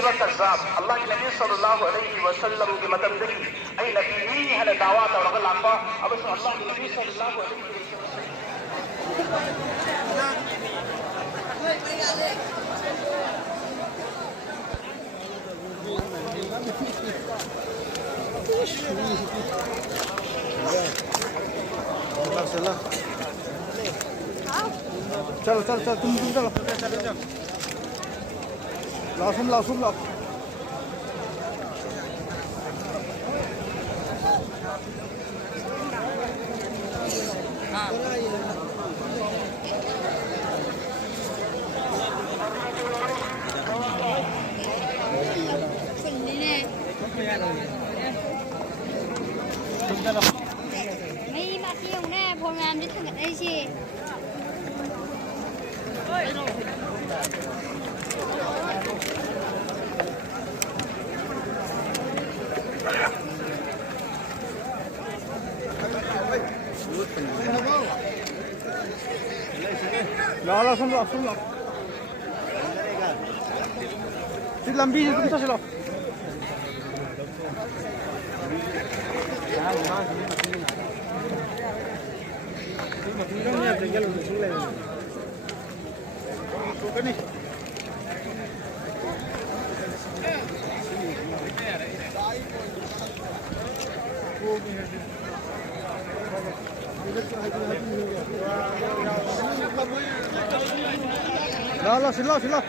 ꯇꯧꯔꯤꯕ ꯀꯖꯥꯕ ꯑꯜꯂꯥꯍꯒꯤ ꯅꯕꯤ ꯁꯜꯂꯜꯂꯥꯍꯨ ꯑꯂꯩꯍꯤ ꯋꯁꯜꯂꯝꯒꯤ ꯃꯇꯝꯗꯒꯤ ꯑꯩ ꯅꯕꯤꯅꯤ ꯍꯥꯏꯅ ꯗꯥꯋꯥ ꯇꯧꯔꯒ ꯂꯥꯛꯄ ꯑꯃꯁꯨꯡ ꯑꯜꯂꯥꯍꯒꯤ ꯅꯕꯤ ꯁꯜꯂꯜꯂꯥꯍꯨ ꯑꯂꯩꯍꯤ चलो चलो चलो तुम चलो लाओ सुन लाओไม่มาเที่ยวแน่พองามจะถึงกันได้สิला सुन लो फिर लंबी तुम तो चलो ला सिला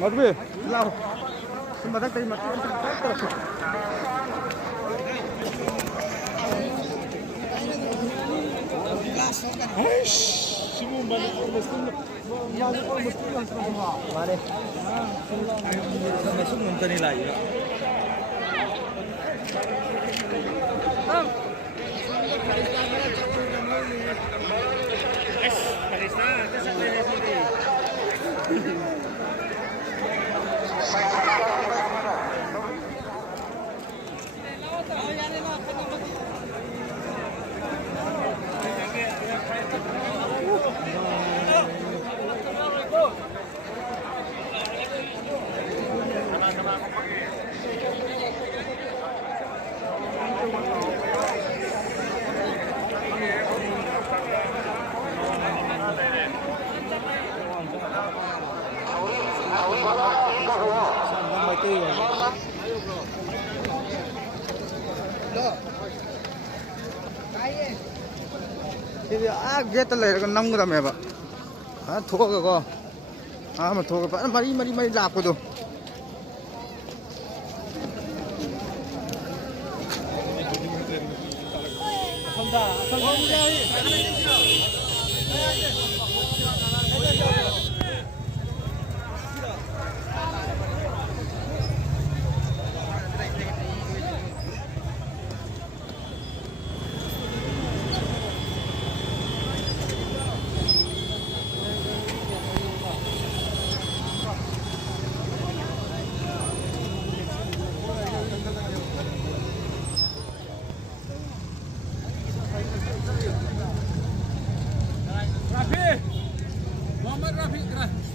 मत भी लाओ तुम बता कहीं मत गेट लेरगा नमगदमेबा थोगको थोग मरी मरी मरी लापदो Muhammad Rafiq